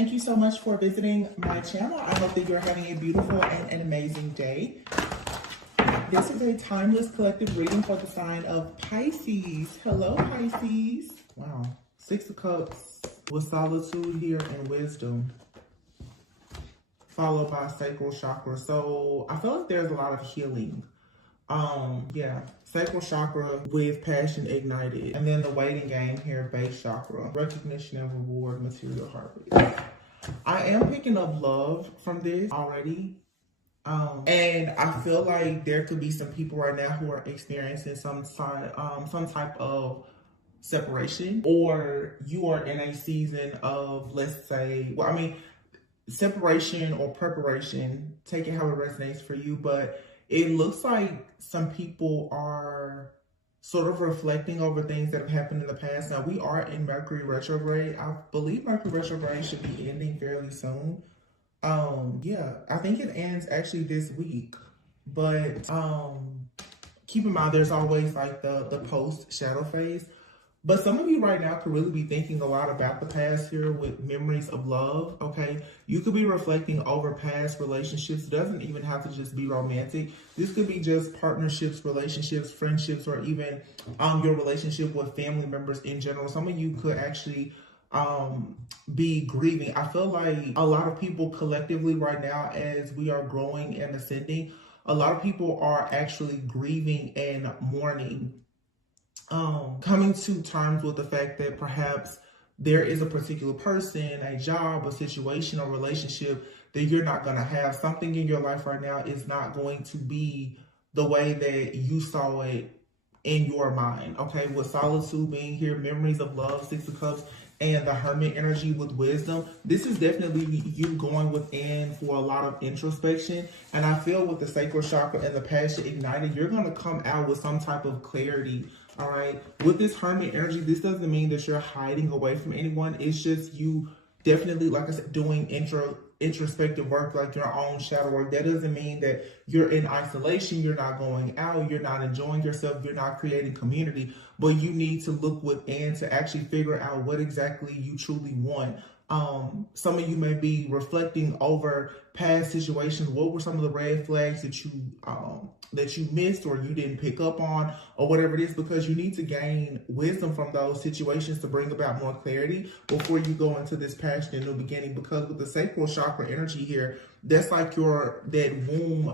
Thank you so much for visiting my channel. I hope that you're having a beautiful and an amazing day. This is a timeless collective reading for the sign of Pisces. Hello, Pisces. Wow. 6 of Cups with solitude here and wisdom, followed by sacral chakra. So I feel like there's a lot of healing. Yeah, sacral chakra with passion ignited. And then the waiting game here, base chakra, recognition and reward, material harvest. I am picking up love from this already. And I feel like there could be some people right now who are experiencing some type of separation, or you are in a season of, let's say, well, I mean, separation or preparation, take it how it resonates for you, but it looks like some people are sort of reflecting over things that have happened in the past. Now, we are in Mercury retrograde. I believe Mercury retrograde should be ending fairly soon. Yeah, I think it ends actually this week, but keep in mind there's always like the post shadow phase. But some of you right now could really be thinking a lot about the past here with memories of love, okay? You could be reflecting over past relationships. It doesn't even have to just be romantic. This could be just partnerships, relationships, friendships, or even your relationship with family members in general. Some of you could actually be grieving. I feel like a lot of people collectively right now, as we are growing and ascending, a lot of people are actually grieving and mourning. Coming to terms with the fact that perhaps there is a particular person, a job, a situation, or relationship that you're not going to have. Something in your life right now is not going to be the way that you saw it in your mind, okay? With solitude being here, memories of love, 6 of Cups, and the Hermit energy with wisdom, this is definitely you going within for a lot of introspection. And I feel with the sacral chakra and the passion ignited, you're going to come out with some type of clarity. All right. With this Hermit energy, this doesn't mean that you're hiding away from anyone. It's just you definitely, like I said, doing introspective work, like your own shadow work. That doesn't mean that you're in isolation, you're not going out, you're not enjoying yourself, you're not creating community, but you need to look within to actually figure out what exactly you truly want. Some of you may be reflecting over past situations. What were some of the red flags that you missed or you didn't pick up on, or whatever it is, because you need to gain wisdom from those situations to bring about more clarity before you go into this passionate new beginning. Because with the sacral chakra energy here, that's like that womb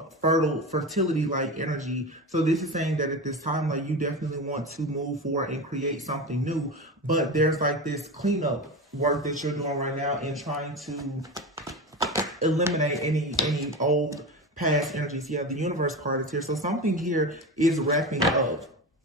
fertility like energy. So this is saying that at this time, like, you definitely want to move forward and create something new, but there's like this cleanup work that you're doing right now and trying to eliminate any old past energies. Yeah, the universe card is here. So something here is wrapping up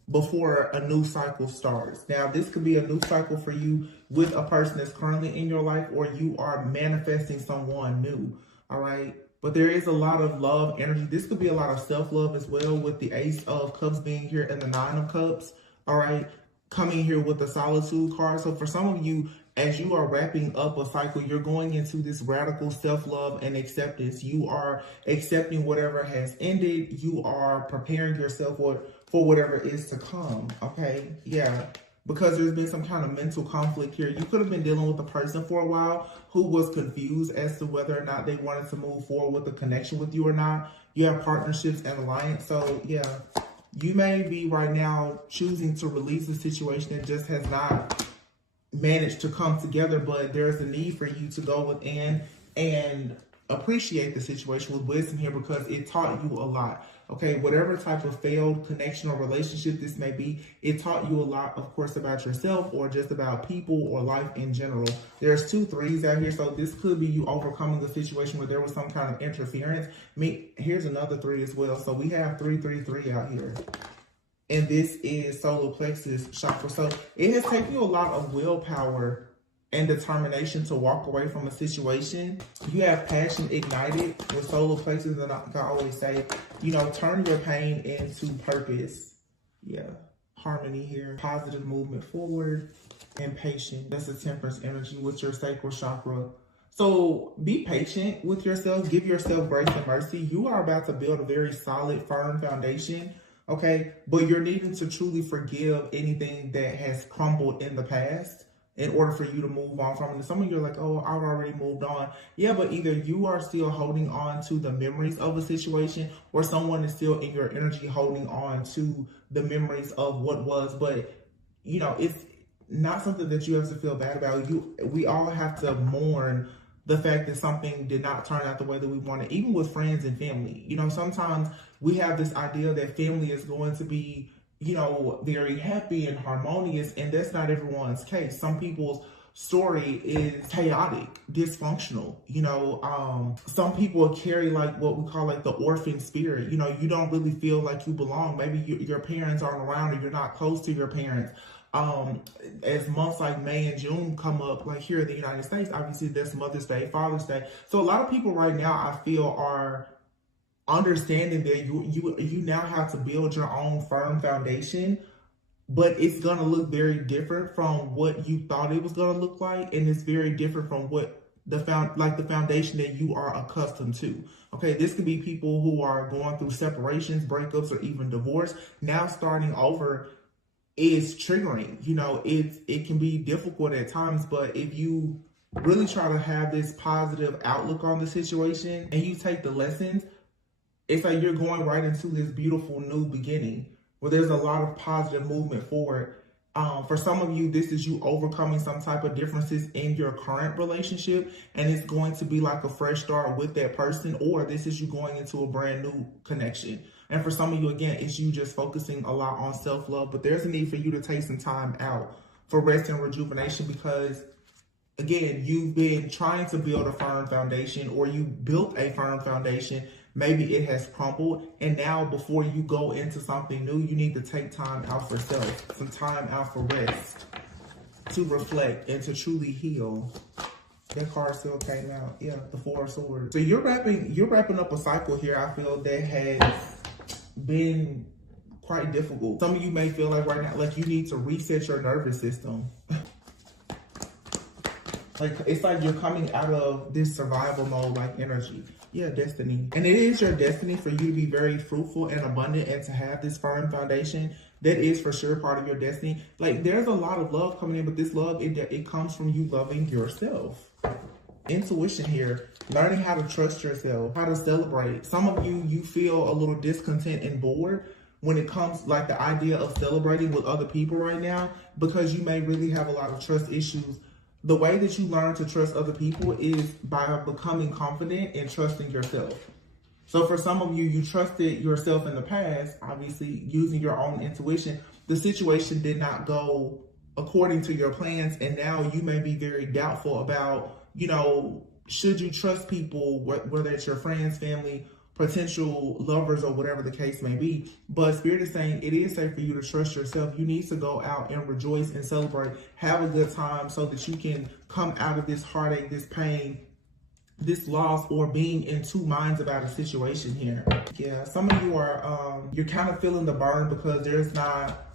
before a new cycle starts. Now, this could be a new cycle for you with a person that's currently in your life, or you are manifesting someone new. All right. But there is a lot of love energy. This could be a lot of self-love as well, with the Ace of Cups being here and the 9 of Cups. All right. Coming here with the solitude card. So for some of you, as you are wrapping up a cycle, you're going into this radical self-love and acceptance. You are accepting whatever has ended. You are preparing yourself for whatever is to come. Okay. Yeah. Because there's been some kind of mental conflict here. You could have been dealing with a person for a while who was confused as to whether or not they wanted to move forward with a connection with you or not. You have partnerships and alliance. So yeah, you may be right now choosing to release a situation that just has not managed to come together, but there's a need for you to go within and appreciate the situation with wisdom here, because it taught you a lot. Okay, whatever type of failed connection or relationship this may be, it taught you a lot, of course, about yourself or just about people or life in general. There's 2 3s out here, so this could be you overcoming a situation where there was some kind of interference. Here's another 3 as well. So we have 3 3 3 out here. And this is solar plexus chakra. So it has taken you a lot of willpower and determination to walk away from a situation. You have passion ignited with solar plexus, and I always say, you know, turn your pain into purpose. Yeah, harmony here, positive movement forward, and patient. That's a temperance energy with your sacral chakra. So be patient with yourself. Give yourself grace and mercy. You are about to build a very solid, firm foundation. Okay, but you're needing to truly forgive anything that has crumbled in the past in order for you to move on from it. And some of you are like, oh, I've already moved on. Yeah, but either you are still holding on to the memories of a situation, or someone is still in your energy holding on to the memories of what was. But, you know, it's not something that you have to feel bad about. We all have to mourn the fact that something did not turn out the way that we wanted, even with friends and family. You know, sometimes we have this idea that family is going to be, you know, very happy and harmonious, and that's not everyone's case. Some people's story is chaotic, dysfunctional. You know, some people carry like what we call like the orphan spirit. You know, you don't really feel like you belong. Maybe your parents aren't around, or you're not close to your parents. As months like May and June come up, like here in the United States, obviously there's Mother's Day, Father's Day. So a lot of people right now, I feel, are understanding that you now have to build your own firm foundation, but it's gonna look very different from what you thought it was gonna look like, and it's very different from what the foundation that you are accustomed to. Okay, this could be people who are going through separations, breakups, or even divorce. Now starting over is triggering. You know, it can be difficult at times, but if you really try to have this positive outlook on the situation and you take the lessons, it's like you're going right into this beautiful new beginning where there's a lot of positive movement forward. For some of you, this is you overcoming some type of differences in your current relationship, and it's going to be like a fresh start with that person, or this is you going into a brand new connection. And for some of you, again, it's you just focusing a lot on self-love, but there's a need for you to take some time out for rest and rejuvenation, because again, you've been trying to build a firm foundation, or you built a firm foundation. Maybe it has crumbled, and now before you go into something new, you need to take time out for self, some time out for rest, to reflect and to truly heal. That card still came out. Yeah, the Four of Swords. So you're wrapping up a cycle here, I feel, that has been quite difficult. Some of you may feel like right now, like you need to reset your nervous system. Like, it's like you're coming out of this survival mode, like energy. Yeah, destiny. And it is your destiny for you to be very fruitful and abundant and to have this firm foundation. That is for sure part of your destiny. Like, there's a lot of love coming in, but this love, it comes from you loving yourself. Intuition here, learning how to trust yourself, how to celebrate. Some of you feel a little discontent and bored when it comes like the idea of celebrating with other people right now, because you may really have a lot of trust issues. The way that you learn to trust other people is by becoming confident and trusting yourself. So for some of you, you trusted yourself in the past, obviously using your own intuition. The situation did not go according to your plans, and now you may be very doubtful about, you know, should you trust people, whether it's your friends, family, potential lovers, or whatever the case may be. But Spirit is saying it is safe for you to trust yourself. You need to go out and rejoice and celebrate, have a good time, so that you can come out of this heartache, this pain, this loss, or being in two minds about a situation here. Yeah, some of you are, you're kind of feeling the burn because there's not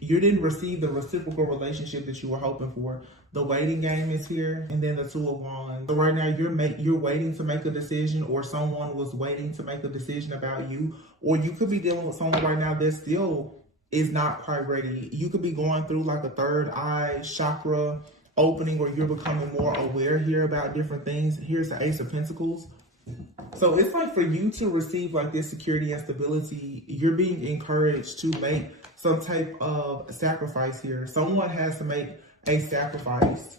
you didn't receive the reciprocal relationship that you were hoping for. The waiting game is here, and then the Two of Wands. So right now you're waiting to make a decision, or someone was waiting to make a decision about you, or you could be dealing with someone right now that still is not quite ready. You could be going through like a third eye chakra opening, where you're becoming more aware here about different things. Here's the Ace of Pentacles. So it's like for you to receive like this security and stability, you're being encouraged to make some type of sacrifice here. Someone has to make a sacrifice.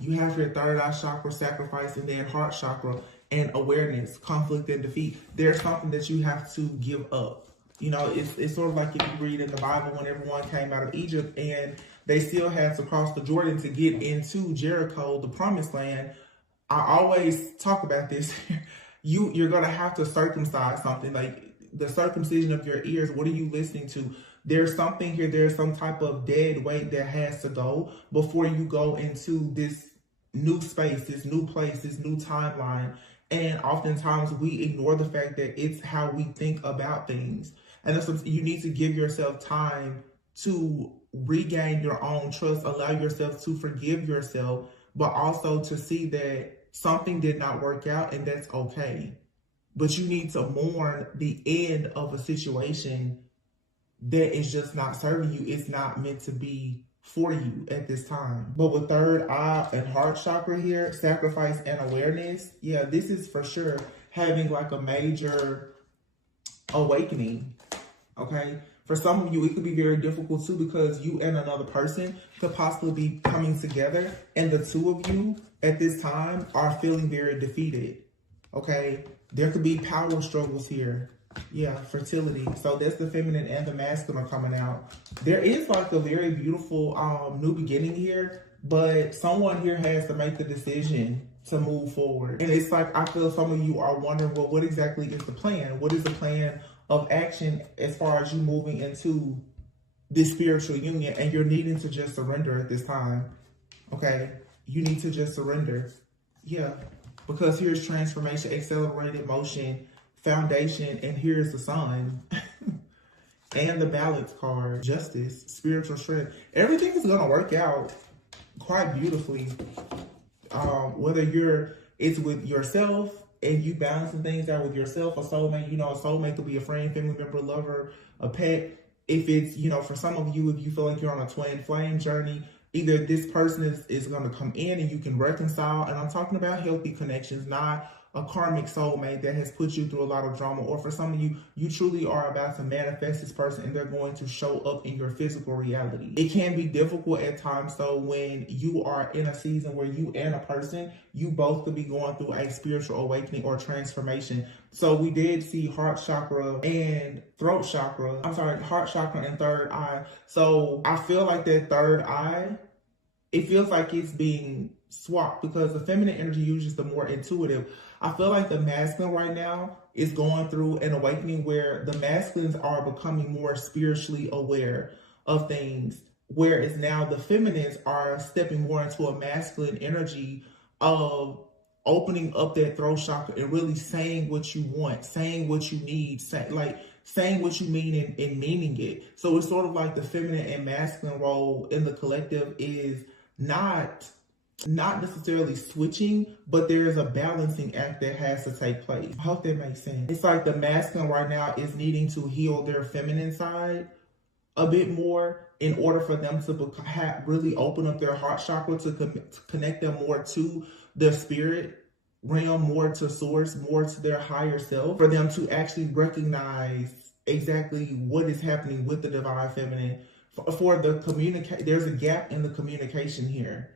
You have your third eye chakra sacrifice, and then heart chakra and awareness, conflict and defeat. There's something that you have to give up. You know, it's sort of like if you read in the Bible when everyone came out of Egypt and they still had to cross the Jordan to get into Jericho, the promised land. I always talk about this. You're going to have to circumcise something, like the circumcision of your ears. What are you listening to? There's something here. There's some type of dead weight that has to go before you go into this new space, this new place, this new timeline. And oftentimes we ignore the fact that it's how we think about things. And that's what you need to give yourself time to regain your own trust, allow yourself to forgive yourself, but also to see that something did not work out, and that's okay. But you need to mourn the end of a situation that is just not serving you. It's not meant to be for you at this time. But with third eye and heart chakra here, sacrifice and awareness, yeah, this is for sure having like a major awakening, okay? For some of you, it could be very difficult too, because you and another person could possibly be coming together, and the two of you at this time are feeling very defeated, okay? There could be power struggles here. Yeah, fertility. So that's the feminine and the masculine are coming out. There is like a very beautiful new beginning here, but someone here has to make the decision to move forward. And it's like, I feel some of you are wondering, well, what exactly is the plan? What is the plan of action as far as you moving into this spiritual union? And you're needing to just surrender at this time, okay? You need to just surrender. Yeah, because here's transformation, accelerated motion, foundation, and here's the sun. And the balance card, justice, spiritual strength. Everything is going to work out quite beautifully. Whether it's with yourself and you balancing things out with yourself, a soulmate, you know, a soulmate could be a friend, family member, lover, a pet. If it's, you know, for some of you, if you feel like you're on a twin flame journey, either this person is going to come in and you can reconcile. And I'm talking about healthy connections, not a karmic soulmate that has put you through a lot of drama. Or for some of you, you truly are about to manifest this person and they're going to show up in your physical reality. It can be difficult at times. So when you are in a season where you and a person, you both could be going through a spiritual awakening or transformation. So we did see heart chakra and throat chakra. I'm sorry, heart chakra and third eye. So I feel like that third eye, it feels like it's being swapped, because the feminine energy usually is the more intuitive. I feel like the masculine right now is going through an awakening where the masculines are becoming more spiritually aware of things, whereas now the feminines are stepping more into a masculine energy of opening up that throat chakra and really saying what you want, saying what you need, saying what you mean and meaning it. So it's sort of like the feminine and masculine role in the collective is not necessarily switching, but there is a balancing act that has to take place. I hope that makes sense. It's like the masculine right now is needing to heal their feminine side a bit more in order for them to really open up their heart chakra, to connect them more to their spirit realm, more to source, more to their higher self, for them to actually recognize exactly what is happening with the divine feminine. For the there's a gap in the communication here.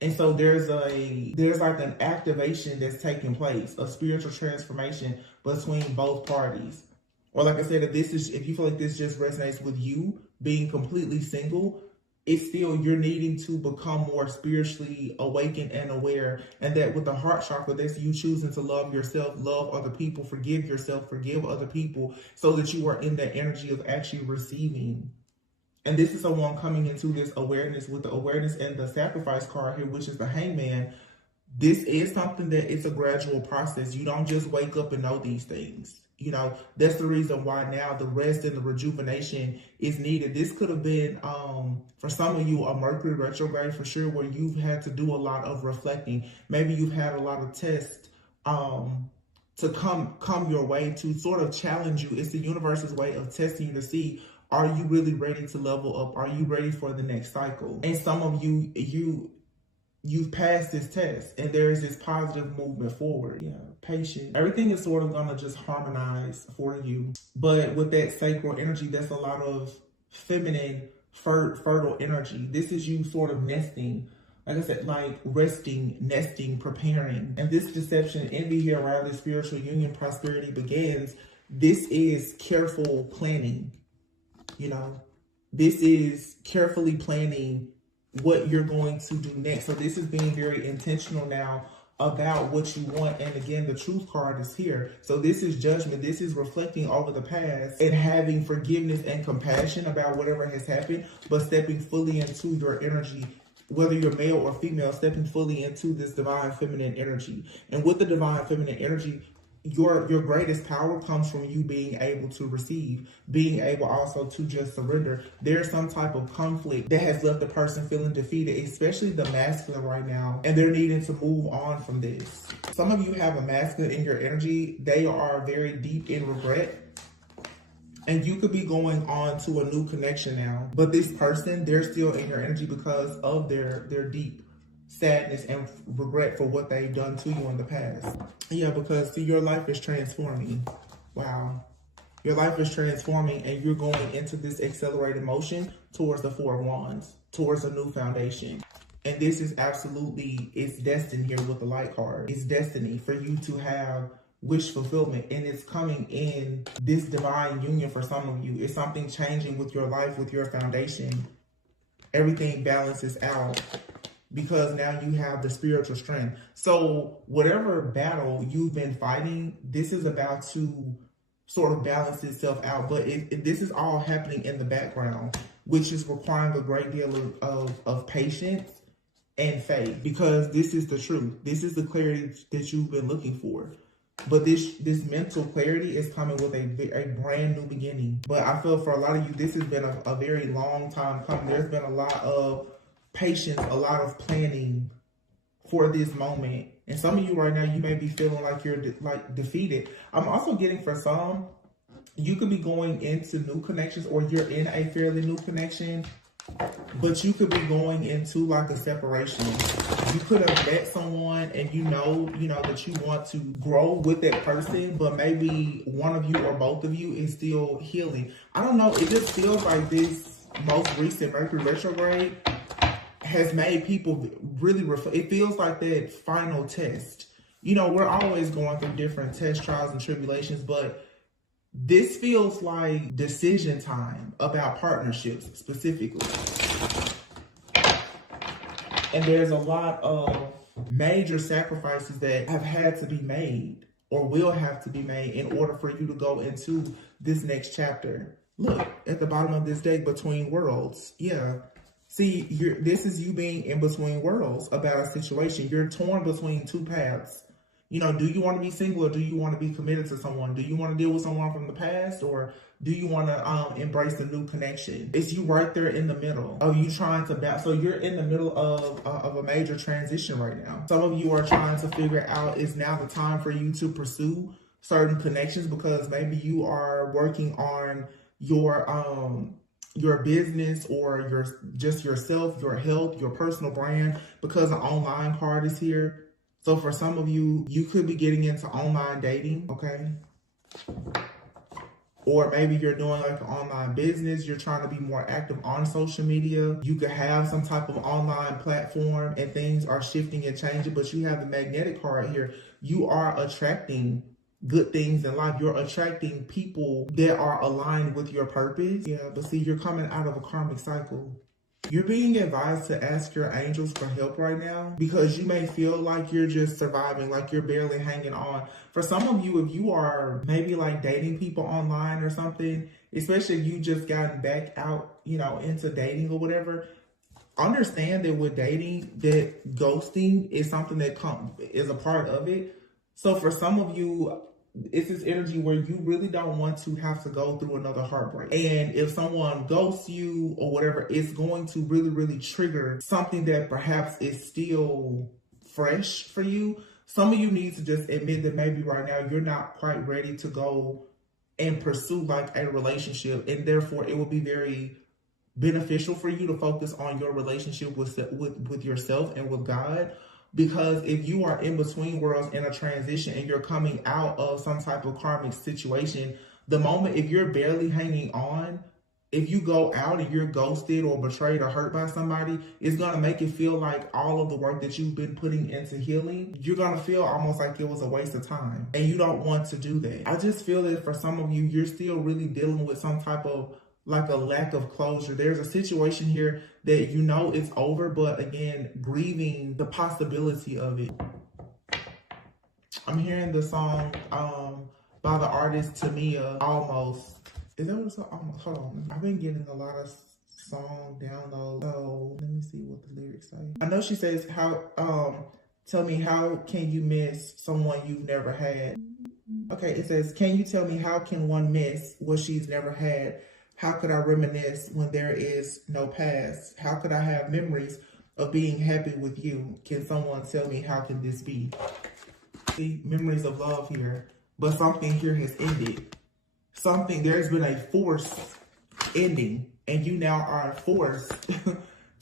And so there's like an activation that's taking place, a spiritual transformation between both parties. Or like I said, if you feel like this just resonates with you being completely single, it's still, you're needing to become more spiritually awakened and aware. And that with the heart chakra, that's you choosing to love yourself, love other people, forgive yourself, forgive other people, so that you are in that energy of actually receiving. And this is someone coming into this awareness with the awareness and the sacrifice card here, which is the hangman. This is something that it's a gradual process. You don't just wake up and know these things. You know, that's the reason why now the rest and the rejuvenation is needed. This could have been, for some of you, a Mercury retrograde for sure, where you've had to do a lot of reflecting. Maybe you've had a lot of tests to come your way to sort of challenge you. It's the universe's way of testing you to see, are you really ready to level up? Are you ready for the next cycle? And some of you've passed this test and there is this positive movement forward. Yeah, patience. Everything is sort of gonna just harmonize for you. But with that sacral energy, that's a lot of feminine, fertile energy. This is you sort of nesting. Like I said, like resting, nesting, preparing. And this deception, envy here around this spiritual union, prosperity begins. This is careful planning. You know, this is carefully planning what you're going to do next. So this is being very intentional now about what you want. And again, the truth card is here. So this is judgment. This is reflecting over the past and having forgiveness and compassion about whatever has happened, but stepping fully into your energy, whether you're male or female, stepping fully into this divine feminine energy. And with the divine feminine energy, your greatest power comes from you being able to receive, being able also to just surrender. There's some type of conflict that has left the person feeling defeated, especially the masculine right now, and they're needing to move on from this. Some of you have a masculine in your energy. They are very deep in regret. And you could be going on to a new connection now. But this person, they're still in your energy because of their deep sadness and regret for what they've done to you in the past. Yeah, because see, your life is transforming. Wow. Your life is transforming and you're going into this accelerated motion towards the Four of Wands, towards a new foundation. And this is absolutely, it's destined here with the light card. It's destiny for you to have wish fulfillment, and it's coming in this divine union for some of you. It's something changing with your life, with your foundation. Everything balances out because now you have the spiritual strength. So whatever battle you've been fighting, this is about to sort of balance itself out. But this is all happening in the background, which is requiring a great deal of patience and faith, because this is the truth. This is the clarity that you've been looking for. But this mental clarity is coming with a brand new beginning. But I feel for a lot of you, this has been a very long time coming. There's been a lot of patience, a lot of planning for this moment. And some of you right now, you may be feeling like you're defeated. I'm also getting for some, you could be going into new connections, or you're in a fairly new connection, but you could be going into like a separation. You could have met someone and you know that you want to grow with that person, but maybe one of you or both of you is still healing. I don't know. It just feels like this most recent Mercury retrograde has made people really it feels like that final test. You know, we're always going through different tests, trials, and tribulations, but this feels like decision time about partnerships specifically. And there's a lot of major sacrifices that have had to be made or will have to be made in order for you to go into this next chapter. Look, at the bottom of this deck, between worlds. Yeah. See, this is you being in between worlds about a situation. You're torn between two paths. You know, do you want to be single, or do you want to be committed to someone? Do you want to deal with someone from the past, or do you want to embrace a new connection? It's you right there in the middle. Are you trying to so you're in the middle of a major transition right now. Some of you are trying to figure out, is now the time for you to pursue certain connections, because maybe you are working on your business, or just yourself, your health, your personal brand, because the online card is here. So for some of you, you could be getting into online dating, okay? Or maybe you're doing like an online business. You're trying to be more active on social media. You could have some type of online platform, and things are shifting and changing, but you have the magnetic card here. You are attracting good things in life. You're attracting people that are aligned with your purpose. Yeah, but see, you're coming out of a karmic cycle. You're being advised to ask your angels for help right now, because you may feel like you're just surviving, like you're barely hanging on. For some of you, if you are maybe like dating people online or something, especially if you just gotten back out, into dating or whatever, understand that with dating, that ghosting is something that is a part of it. So for some of you, it's this energy where you really don't want to have to go through another heartbreak. And if someone ghosts you or whatever, it's going to really, really trigger something that perhaps is still fresh for you. Some of you need to just admit that maybe right now you're not quite ready to go and pursue like a relationship. And therefore it will be very beneficial for you to focus on your relationship with yourself and with God. Because if you are in between worlds in a transition and you're coming out of some type of karmic situation, the moment, if you're barely hanging on, if you go out and you're ghosted or betrayed or hurt by somebody, it's going to make it feel like all of the work that you've been putting into healing, you're going to feel almost like it was a waste of time. And you don't want to do that. I just feel that for some of you, you're still really dealing with some type of like a lack of closure. There's a situation here that it's over, but again, grieving the possibility of it. I'm hearing the song by the artist Tamia, Almost. Is that what it's almost? Hold on. I've been getting a lot of song downloads. So let me see what the lyrics say. I know she says, tell me, how can you miss someone you've never had? Okay, it says, can you tell me, how can one miss what she's never had? How could I reminisce when there is no past? How could I have memories of being happy with you? Can someone tell me, how can this be? See, memories of love here, but something here has ended. there's been a forced ending, and you now are forced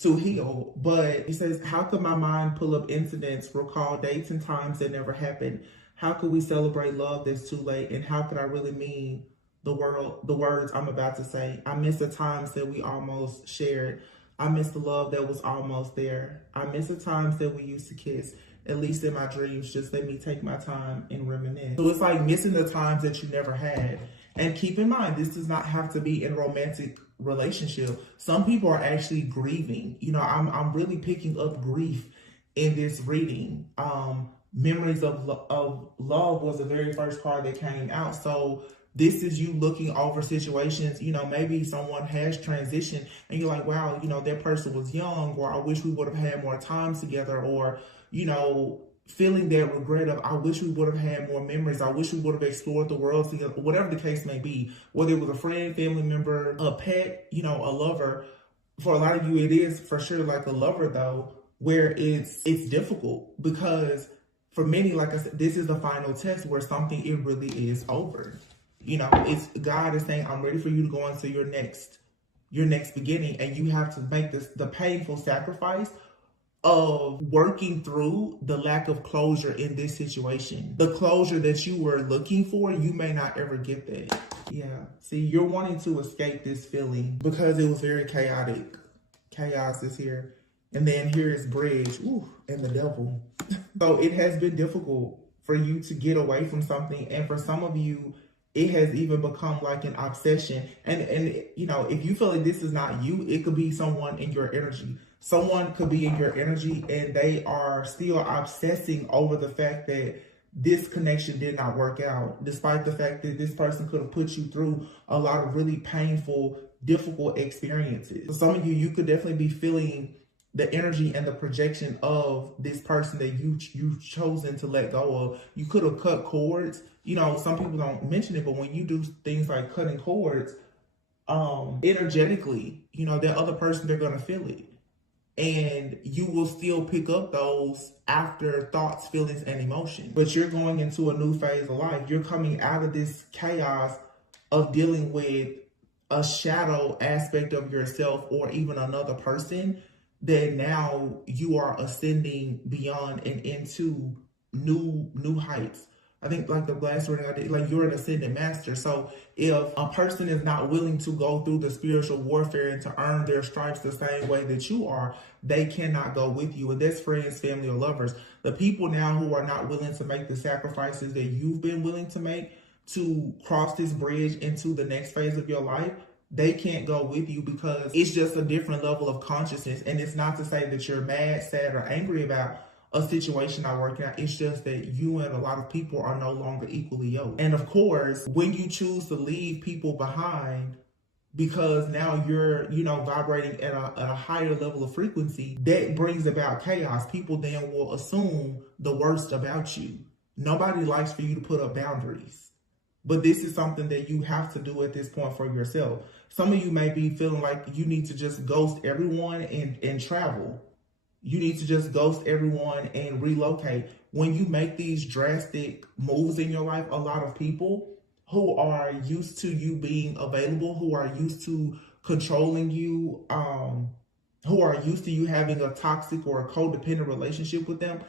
to heal. But it says, how could my mind pull up incidents, recall dates and times that never happened? How could we celebrate love that's too late? And how could I really mean the words I'm about to say? I miss the times that we almost shared. I miss the love that was almost there. I miss the times that we used to kiss. At least in my dreams, just let me take my time and reminisce. So it's like missing the times that you never had. And keep in mind, this does not have to be in a romantic relationship. Some people are actually grieving. You know, I'm really picking up grief in this reading. Memories of love was the very first card that came out. So this is you looking over situations. You know, maybe someone has transitioned and you're like, wow, you know, that person was young, or I wish we would have had more time together, or, you know, feeling that regret of, I wish we would have had more memories. I wish we would have explored the world together, whatever the case may be, whether it was a friend, family member, a pet, you know, a lover. For a lot of you, it is for sure like a lover though, where it's difficult, because for many, like I said, this is the final test where something, it really is over. You know, it's God is saying, I'm ready for you to go into your next beginning, and you have to make the painful sacrifice of working through the lack of closure in this situation. The closure that you were looking for, you may not ever get that. Yeah. See, you're wanting to escape this feeling because it was very chaotic. Chaos is here. And then here is bridge. Ooh, and the devil. So it has been difficult for you to get away from something. And for some of you, it has even become like an obsession. And you know, if you feel like this is not you, it could be someone in your energy. Someone could be in your energy and they are still obsessing over the fact that this connection did not work out, despite the fact that this person could have put you through a lot of really painful, difficult experiences. For some of you, you could definitely be feeling the energy and the projection of this person that you've chosen to let go of. You could have cut cords. You know, some people don't mention it, but when you do things like cutting cords, energetically, you know, that other person, they're going to feel it. And you will still pick up those after thoughts, feelings, and emotions. But you're going into a new phase of life. You're coming out of this chaos of dealing with a shadow aspect of yourself or even another person, that now you are ascending beyond and into new heights. I think like the last word I did, like you're an ascended master. So if a person is not willing to go through the spiritual warfare and to earn their stripes the same way that you are, they cannot go with you. And that's friends, family, or lovers. The people now who are not willing to make the sacrifices that you've been willing to make to cross this bridge into the next phase of your life, they can't go with you because it's just a different level of consciousness. And it's not to say that you're mad, sad, or angry about a situation not working out. It's just that you and a lot of people are no longer equally yoked. And of course, when you choose to leave people behind because now you're, you know, vibrating at a higher level of frequency, that brings about chaos. People then will assume the worst about you. Nobody likes for you to put up boundaries. But this is something that you have to do at this point for yourself. Some of you may be feeling like you need to just ghost everyone and travel. You need to just ghost everyone and relocate. When you make these drastic moves in your life, a lot of people who are used to you being available, who are used to controlling you, who are used to you having a toxic or a codependent relationship with them,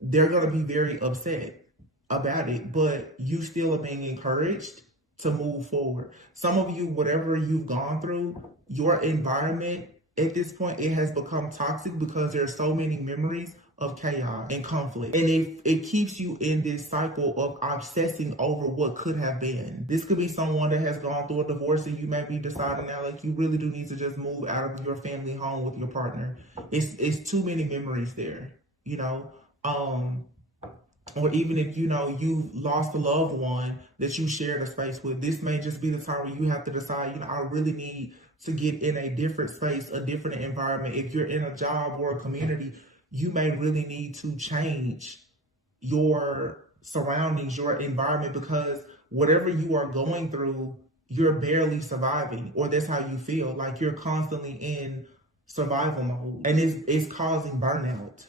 they're going to be very upset about it, but you still are being encouraged to move forward. Some of you, whatever you've gone through, your environment at this point, it has become toxic because there are so many memories of chaos and conflict. And it keeps you in this cycle of obsessing over what could have been. This could be someone that has gone through a divorce and you may be deciding now like you really do need to just move out of your family home with your partner. It's too many memories there, you know. Or even if, you know, you lost a loved one that you shared a space with, this may just be the time where you have to decide, you know, I really need to get in a different space, a different environment. If you're in a job or a community, you may really need to change your surroundings, your environment, because whatever you are going through, you're barely surviving, or that's how you feel. Like you're constantly in survival mode, and it's causing burnout.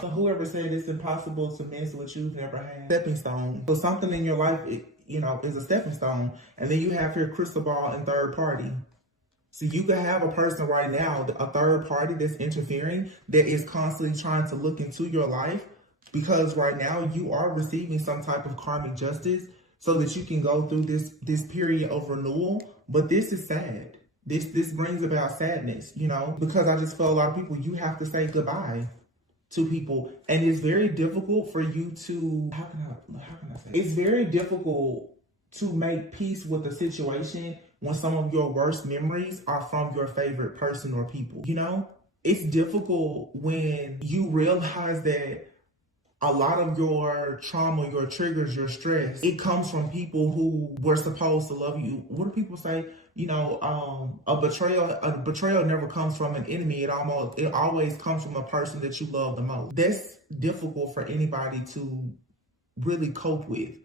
Whoever said it's impossible to miss what you've never had. Stepping stone. So something in your life, is a stepping stone. And then you have your crystal ball and third party. So you could have a person right now, a third party that's interfering, that is constantly trying to look into your life, because right now you are receiving some type of karmic justice so that you can go through this period of renewal. But this is sad. This brings about sadness, because I just feel a lot of people, you have to say goodbye to people. And it's very difficult for you to, how can I say? It's very difficult to make peace with a situation when some of your worst memories are from your favorite person or people, It's difficult when you realize that a lot of your trauma, your triggers, your stress, it comes from people who were supposed to love you. What do people say? A betrayal never comes from an enemy. It always comes from a person that you love the most. That's difficult for anybody to really cope with,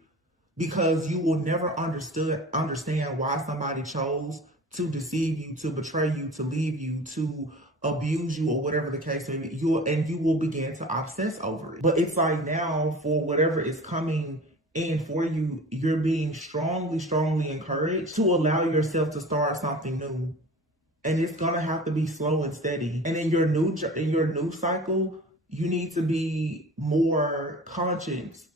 because you will never understand why somebody chose to deceive you, to betray you, to leave you, to abuse you, or whatever the case may be. You will begin to obsess over it. But it's like now, for whatever is coming in for you, you're being strongly encouraged to allow yourself to start something new. And it's gonna have to be slow and steady. And in your new cycle, you need to be more conscious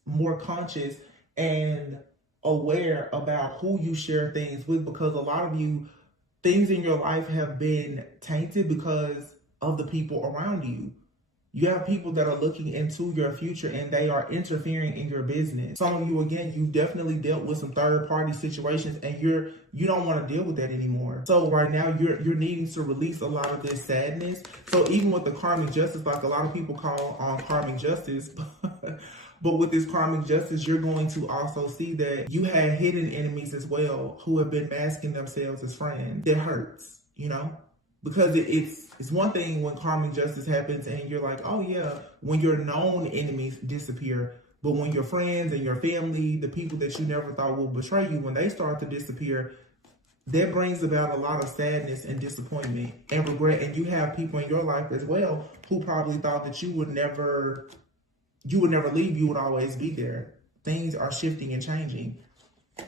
and aware about who you share things with, because a lot of you, things in your life have been tainted because of the people around you. You have people that are looking into your future and they are interfering in your business. Some of you, again, you've definitely dealt with some third party situations and you don't want to deal with that anymore. So right now you're needing to release a lot of this sadness. So even with the karmic justice, like a lot of people call on karmic justice, but with this karmic justice, you're going to also see that you had hidden enemies as well who have been masking themselves as friends. It hurts, because it's one thing when karmic justice happens and you're like, oh yeah, when your known enemies disappear. But when your friends and your family, the people that you never thought would betray you, when they start to disappear, that brings about a lot of sadness and disappointment and regret. And you have people in your life as well who probably thought that you would never leave, you would always be there. Things are shifting and changing.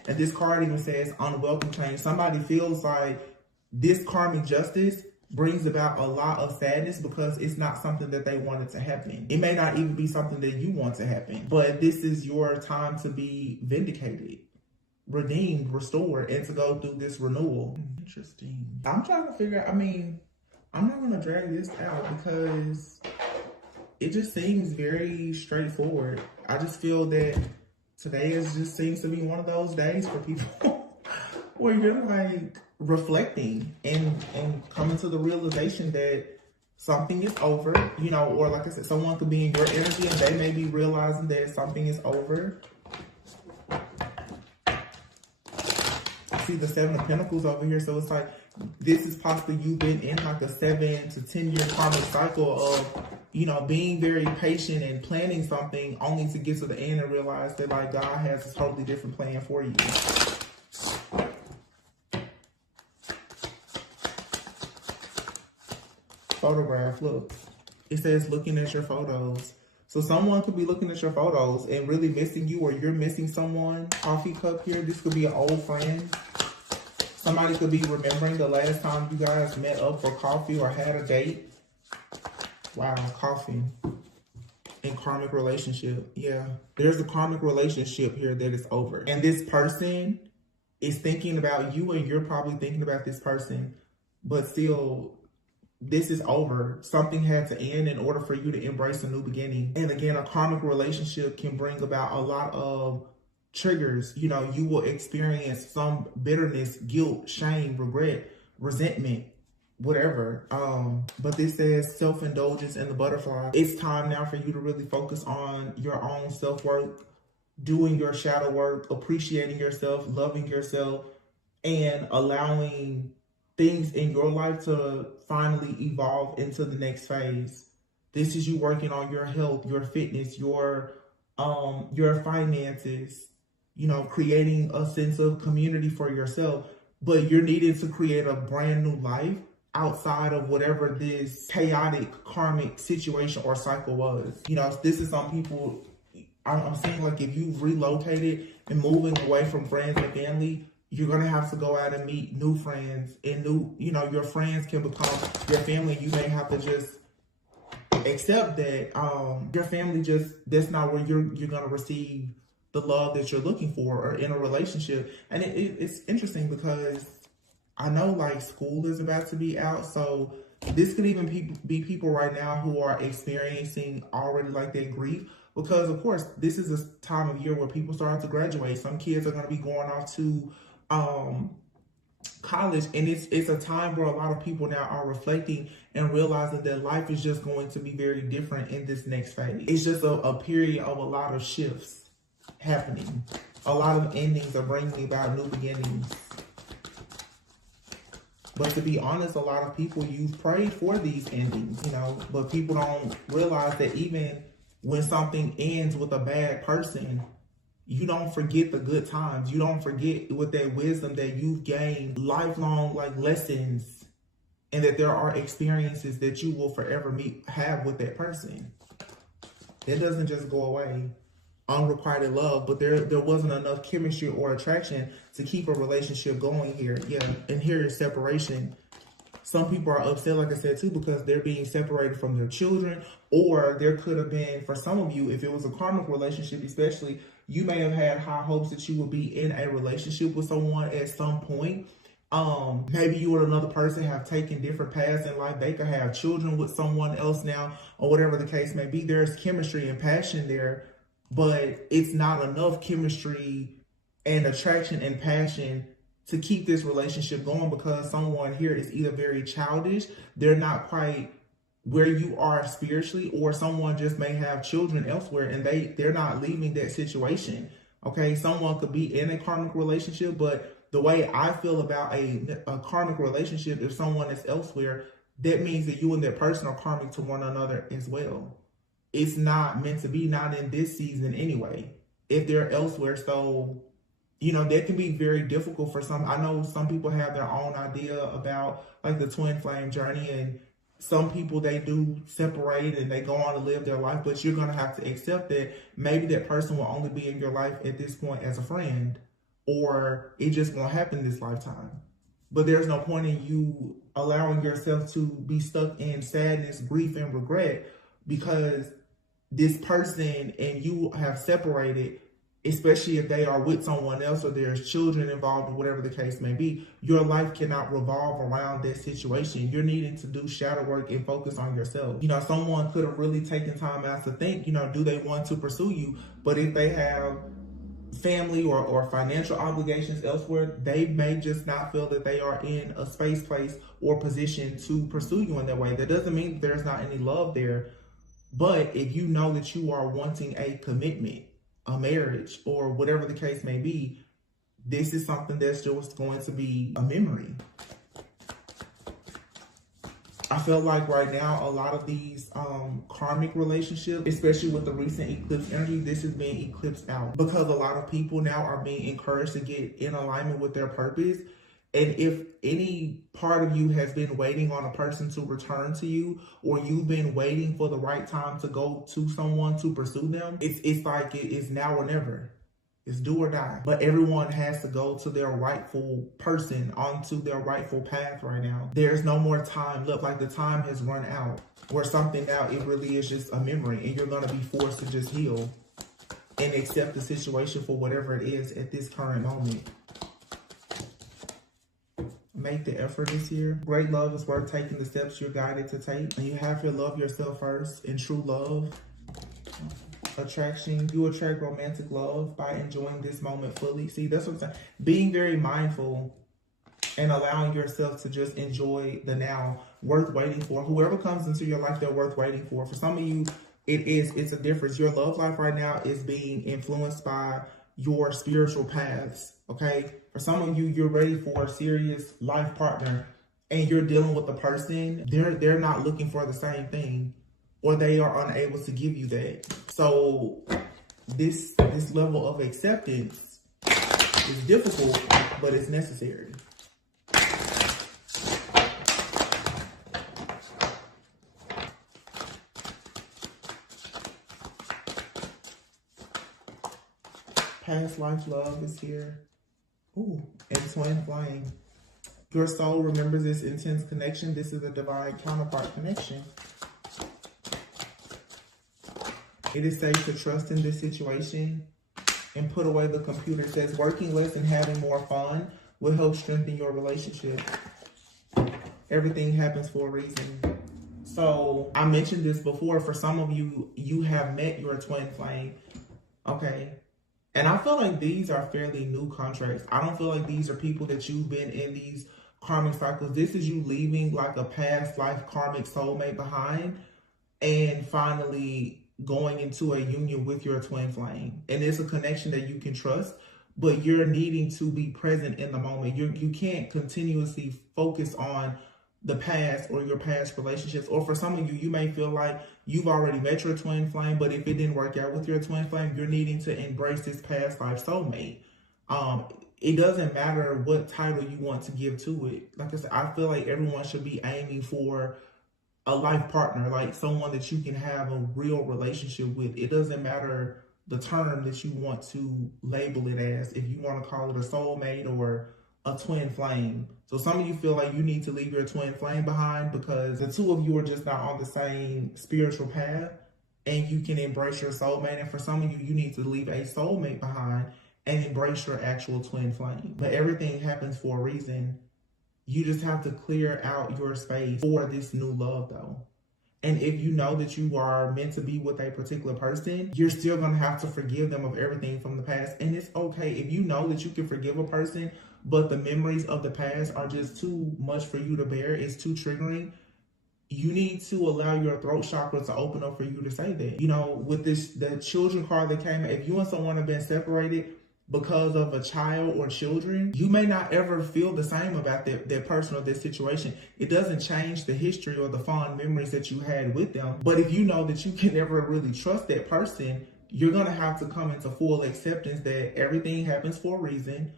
And this card even says unwelcome change. Somebody feels like this karmic justice brings about a lot of sadness because it's not something that they wanted to happen. It may not even be something that you want to happen, but this is your time to be vindicated, redeemed, restored, and to go through this renewal. Interesting. I'm trying to figure out, I'm not going to drag this out because it just seems very straightforward. I just feel that today just seems to be one of those days for people where you're like reflecting and coming to the realization that something is over, or like I said, someone could be in your energy and they may be realizing that something is over. See the 7 of Pentacles over here. So it's like, this is possibly you've been in like a 7 to 10 year karmic cycle of, being very patient and planning something only to get to the end and realize that like God has a totally different plan for you. Photograph, look. It says looking at your photos. So someone could be looking at your photos and really missing you, or you're missing someone. Coffee cup here. This could be an old friend. Somebody could be remembering the last time you guys met up for coffee or had a date. Wow, coffee. And karmic relationship. Yeah. There's a karmic relationship here that is over. And this person is thinking about you and you're probably thinking about this person. But still, this is over. Something had to end in order for you to embrace a new beginning. And again, a karmic relationship can bring about a lot of triggers. You will experience some bitterness, guilt, shame, regret, resentment, whatever. But this says self-indulgence and the butterfly. It's time now for you to really focus on your own self-worth, doing your shadow work, appreciating yourself, loving yourself, and allowing things in your life to finally evolve into the next phase. This is you working on your health, your fitness, your finances, creating a sense of community for yourself. But you're needing to create a brand new life outside of whatever this chaotic karmic situation or cycle was. You know, this is some people, I'm saying, like, if you've relocated and moving away from friends and family, you're going to have to go out and meet new friends, and you know, your friends can become your family. You may have to just accept that your family that's not where you're going to receive the love that you're looking for or in a relationship. And it's interesting because I know, like, school is about to be out, so this could even be people right now who are experiencing already, like, that grief, because of course this is a time of year where people start to graduate. Some kids are going to be going off to college, and it's a time where a lot of people now are reflecting and realizing that life is just going to be very different in this next phase. It's just a period of a lot of shifts happening. A lot of endings are bringing about new beginnings. But to be honest, a lot of people, you've prayed for these endings, you know, but people don't realize that even when something ends with a bad person, you don't forget the good times. You don't forget with that wisdom that you've gained, lifelong, like, lessons, and that there are experiences that you will forever have with that person. It doesn't just go away. Unrequited love, but there wasn't enough chemistry or attraction to keep a relationship going here. Yeah, and here is separation. Some people are upset, like I said, too, because they're being separated from their children, or there could have been, for some of you, if it was a karmic relationship especially, you may have had high hopes that you would be in a relationship with someone at some point. Maybe you or another person have taken different paths in life. They could have children with someone else now, or whatever the case may be. There's chemistry and passion there, but it's not enough chemistry and attraction and passion to keep this relationship going, because someone here is either very childish, they're not quite where you are spiritually, or someone just may have children elsewhere and they're not leaving that situation. Okay, someone could be in a karmic relationship, but the way I feel about a karmic relationship, if someone is elsewhere, that means that you and that person are karmic to one another as well. It's not meant to be, not in this season anyway, if they're elsewhere. So, you know, that can be very difficult for some. I know some people have their own idea about, like, the twin flame journey, and some people, they do separate and they go on to live their life, but you're going to have to accept that maybe that person will only be in your life at this point as a friend, or it just won't happen this lifetime. But there's no point in you allowing yourself to be stuck in sadness, grief, and regret because this person and you have separated, especially if they are with someone else or there's children involved or whatever the case may be. Your life cannot revolve around that situation. You're needing to do shadow work and focus on yourself. You know, someone could have really taken time out to think, you know, do they want to pursue you? But if they have family or financial obligations elsewhere, they may just not feel that they are in a space, place, or position to pursue you in that way. That doesn't mean there's not any love there. But if you know that you are wanting a commitment, a marriage, or whatever the case may be, this is something that's just going to be a memory. I feel like right now, a lot of these karmic relationships, especially with the recent eclipse energy, this is being eclipsed out because a lot of people now are being encouraged to get in alignment with their purpose. And if any part of you has been waiting on a person to return to you, or you've been waiting for the right time to go to someone to pursue them, it's like it's now or never. It's do or die. But everyone has to go to their rightful person, onto their rightful path right now. There's no more time left. Like, the time has run out. Where something now, it really is just a memory, and you're going to be forced to just heal and accept the situation for whatever it is at this current moment. Make the effort this year. Great love is worth taking the steps you're guided to take. And you have to love yourself first. In true love, attraction, you attract romantic love by enjoying this moment fully. See, that's what I'm saying. Being very mindful and allowing yourself to just enjoy the now. Worth waiting for. Whoever comes into your life, they're worth waiting for. For some of you, it's a difference. Your love life right now is being influenced by your spiritual paths, okay? For some of you, you're ready for a serious life partner, and you're dealing with a person, they're not looking for the same thing, or they are unable to give you that. So this level of acceptance is difficult, but it's necessary. Past life love is here. Ooh, and twin flame. Your soul remembers this intense connection. This is a divine counterpart connection. It is safe to trust in this situation and put away the computer. It says working less and having more fun will help strengthen your relationship. Everything happens for a reason. So I mentioned this before. For some of you, you have met your twin flame. Okay. And I feel like these are fairly new contracts. I don't feel like these are people that you've been in these karmic cycles. This is you leaving like a past life karmic soulmate behind and finally going into a union with your twin flame. And it's a connection that you can trust, but you're needing to be present in the moment. You can't continuously focus on the past or your past relationships. Or for some of you, you may feel like you've already met your twin flame, but if it didn't work out with your twin flame, you're needing to embrace this past life soulmate. It doesn't matter what title you want to give to it. Like I said, I feel like everyone should be aiming for a life partner, like someone that you can have a real relationship with. It doesn't matter the term that you want to label it as, if you want to call it a soulmate or a twin flame. So some of you feel like you need to leave your twin flame behind because the two of you are just not on the same spiritual path, and you can embrace your soulmate. And for some of you, you need to leave a soulmate behind and embrace your actual twin flame. But everything happens for a reason. You just have to clear out your space for this new love though. And if you know that you are meant to be with a particular person, you're still going to have to forgive them of everything from the past. And it's okay if you know that you can forgive a person, but the memories of the past are just too much for you to bear. It's too triggering. You need to allow your throat chakra to open up for you to say that. You know, with the children card that came, if you and someone have been separated because of a child or children, you may not ever feel the same about that person or this situation. It doesn't change the history or the fond memories that you had with them. But if you know that you can never really trust that person, you're going to have to come into full acceptance that everything happens for a reason,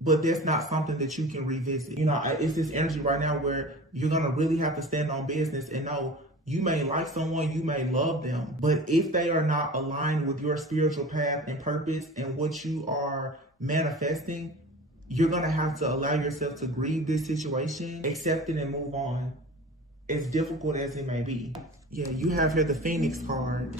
but that's not something that you can revisit. You know, it's this energy right now where you're going to really have to stand on business and know you may like someone, you may love them, but if they are not aligned with your spiritual path and purpose and what you are manifesting, you're going to have to allow yourself to grieve this situation, accept it, and move on, as difficult as it may be. Yeah, you have here the Phoenix card.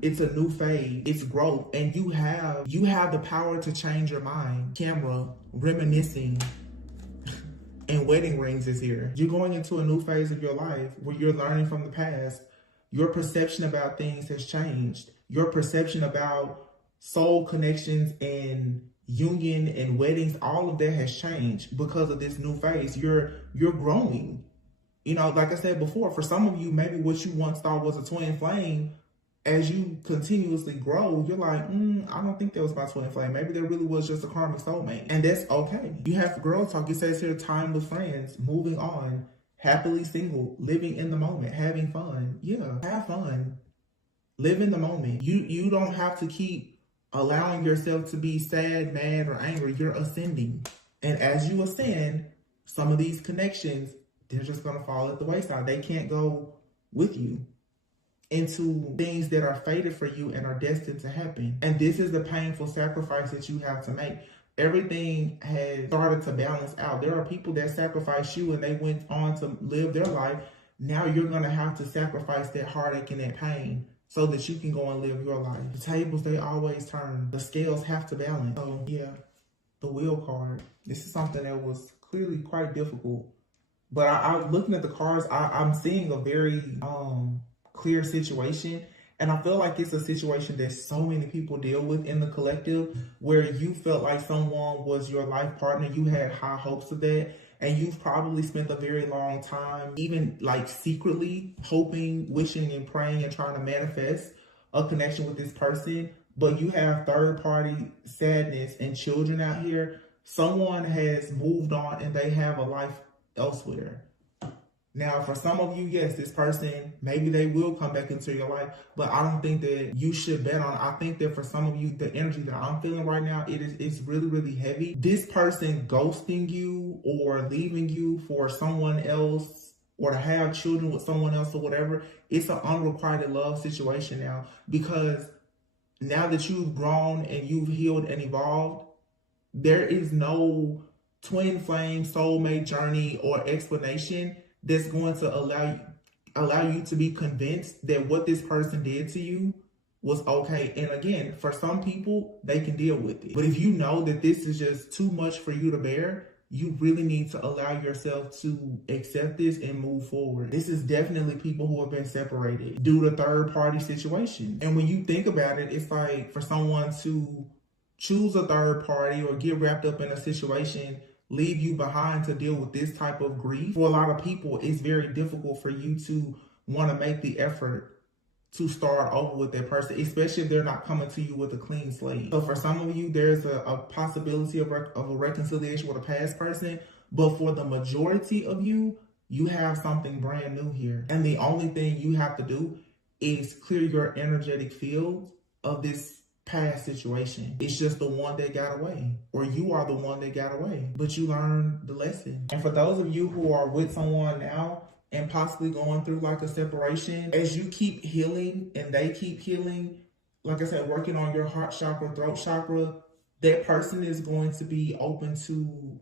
It's a new phase, it's growth, and you have the power to change your mind. Camera, reminiscing, and wedding rings is here. You're going into a new phase of your life where you're learning from the past. Your perception about things has changed. Your perception about soul connections and union and weddings, all of that has changed because of this new phase. You're growing. You know, like I said before, for some of you, maybe what you once thought was a twin flame, as you continuously grow, you're like, I don't think that was my twin flame. Maybe there really was just a karmic soulmate. And that's okay. You have girl talk. It says here, time with friends, moving on, happily single, living in the moment, having fun. Yeah, have fun. Live in the moment. You don't have to keep allowing yourself to be sad, mad, or angry. You're ascending. And as you ascend, some of these connections, they're just going to fall at the wayside. They can't go with you into things that are fated for you and are destined to happen. And this is the painful sacrifice that you have to make. Everything has started to balance out. There are people that sacrificed you and they went on to live their life. Now you're going to have to sacrifice that heartache and that pain so that you can go and live your life. The tables, they always turn. The scales have to balance. So yeah, the wheel card. This is something that was clearly quite difficult. But I looking at the cards, I'm seeing a very clear situation, and I feel like it's a situation that so many people deal with in the collective, where you felt like someone was your life partner, you had high hopes of that, and you've probably spent a very long time even like secretly hoping, wishing, and praying and trying to manifest a connection with this person, but you have third party sadness and children out here. Someone has moved on and they have a life elsewhere. Now, for some of you, yes, this person, maybe they will come back into your life, but I don't think that you should bet on it. I think that for some of you, the energy that I'm feeling right now, it's really, really heavy. This person ghosting you or leaving you for someone else or to have children with someone else or whatever, it's an unrequited love situation now, because now that you've grown and you've healed and evolved, there is no twin flame soulmate journey or explanation that's going to allow you to be convinced that what this person did to you was okay. And again, for some people, they can deal with it. But if you know that this is just too much for you to bear, you really need to allow yourself to accept this and move forward. This is definitely people who have been separated due to third party situation. And when you think about it, it's like for someone to choose a third party or get wrapped up in a situation, leave you behind to deal with this type of grief. For a lot of people, it's very difficult for you to want to make the effort to start over with that person, especially if they're not coming to you with a clean slate. So for some of you, there's a possibility of a reconciliation with a past person, but for the majority of you, you have something brand new here. And the only thing you have to do is clear your energetic field of this past situation. It's just the one that got away, or you are the one that got away, but you learned the lesson. And for those of you who are with someone now, and possibly going through like a separation, as you keep healing and they keep healing, like I said, working on your heart chakra, throat chakra, that person is going to be open to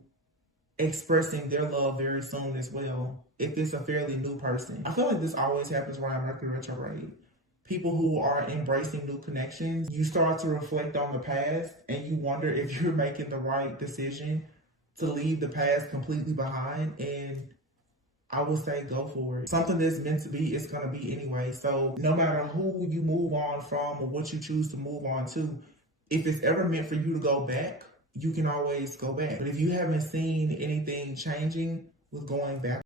expressing their love very soon as well, if it's a fairly new person. I feel like this always happens around Mercury retrograde. People who are embracing new connections, you start to reflect on the past and you wonder if you're making the right decision to leave the past completely behind. And I would say go for it. Something that's meant to be, it's going to be anyway. So no matter who you move on from or what you choose to move on to, if it's ever meant for you to go back, you can always go back. But if you haven't seen anything changing with going back,